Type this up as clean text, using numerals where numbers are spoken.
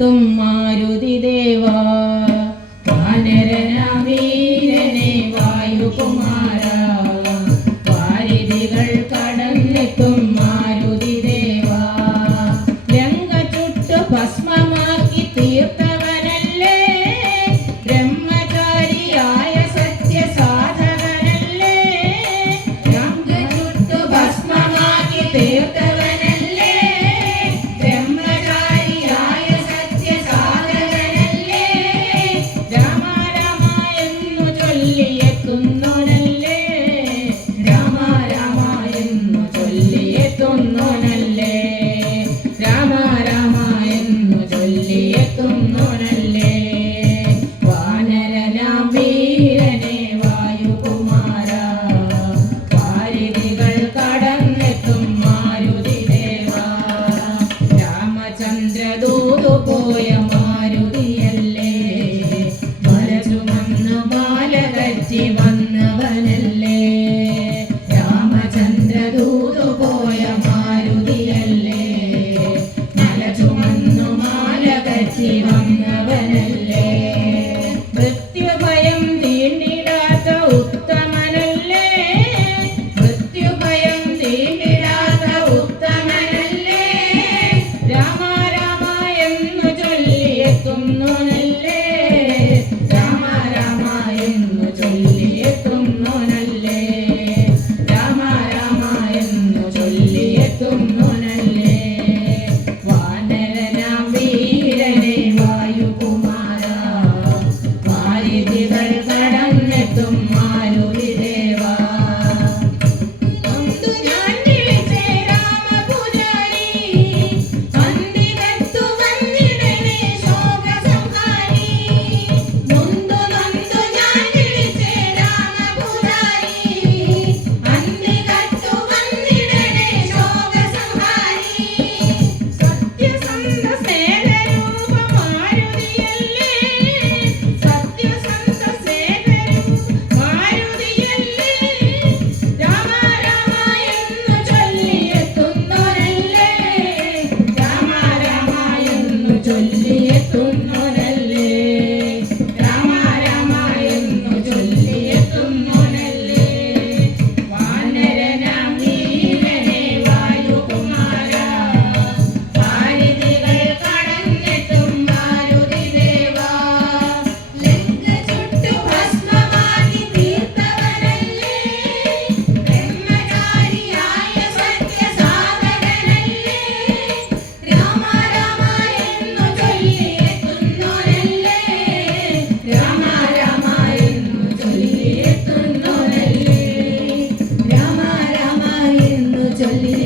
കടന്നെത്തും മാരുതിദേവാ. വാനരനാം വീരനെ വായുകുമാരാ, വാരിധികൾ കടന്നെത്തും മാരുതിദേവാ. ലങ്ക ചുട്ടു ഭസ്മമാക്കി തീർത്തവനല്ലേ, ബ്രഹ്മചാരിയായ സത്യസാധകനല്ലേ. ലങ്ക ചുട്ടു ഭസ്മമാക്കി തീർത്തവനല്ലേ, ബ്രഹ്മചാരിയായ സത്യസാധകനല്ലേ. രാമ രാമ എന്നു ചൊല്ലിയെത്തുന്നോനല്ലേ, രാമ രാമ എന്നു ചൊല്ലിയെത്തുന്നോനല്ലേ, രാമ രാമ എന്നു ചൊല്ലിയെത്തുന്നോനല്ലേ. വാനരനാം വീരനെ വായുകുമാരാ, വാരിധികൾ കടന്നെത്തും മാരുതിദേവാ. രാമചന്ദ്രദൂതു പോയ മാരുതിയല്ലേ, മല ചുമന്നു മാല കറ്റി വന്നവനല്ലേ. രാമചന്ദ്രദൂതു പോയ മാരുതിയല്ലേ, മല ചുമന്നു മാല കറ്റി വന്നവനല്ലേ. മൃത്യുഭയം തീണ്ടിടാത്ത ഉത്തമനല്ലേ, മൃത്യുഭയം തീണ്ടിടാത്ത ഉത്തമനല്ലേ. രാമ രാമ എന്നു ചൊല്ലിയെത്തുന്നോനല്ലേ, രാമ രാമ എന്നു ചൊല്ലിയെത്തുന്നോനല്ലേ, രാമ രാമ എന്നു ചൊല്ലിയെത്തുന്നോനല്ലേ. വാനരനാം വീരനെ വായുകുമാരാ, വാരിധികൾ കടന്നെത്തും മാരുതിദേവാ. നൊന്തു ഞാൻ വിളിച്ചേ രാമപുരാരി, അന്തികത്തു വന്നിടണേ ശോകസംഹാരി. നൊന്തു നൊന്തു ഞാൻ വിളിച്ചേ രാമപുരാരി, അന്തികത്തു വന്നിടണേ ശോകസംഹാരി. സത്യസന്ധ സ്നേഹരൂപ മാരുതിയല്ലേ, സത്യസന്ധ സ്നേഹരൂപ മാരുതിയല്ലേ. രാമ രാമ എന്നു ചൊല്ലിയെത്തുന്നോനല്ലേ, രാമ രാമ എന്നു ചൊല്ലിയെത്തുന്നോനല്ലേ, രാമ രാമ എന്നു ചൊല്ലിയെത്തുന്നോനല്ലേ. വാനരനാം വീരനെ വായുകുമാരാ, വാരിധികൾ കടന്നെത്തും മാരുതിദേവാ. ലങ്ക ചുട്ടു ഭസ്മമാക്കി തീർത്തവനല്ലേ, ബ്രഹ്മചാരിയായ സത്യസാധകനല്ലേ. രാമ രാമ എന്നു ചൊല്ലിയെത്തുന്നോനല്ലേ, രാമ രാമ എന്നു ചൊല്ലിയെത്തുന്നോനല്ലേ, രാമ രാമ എന്നു ചൊല്ലി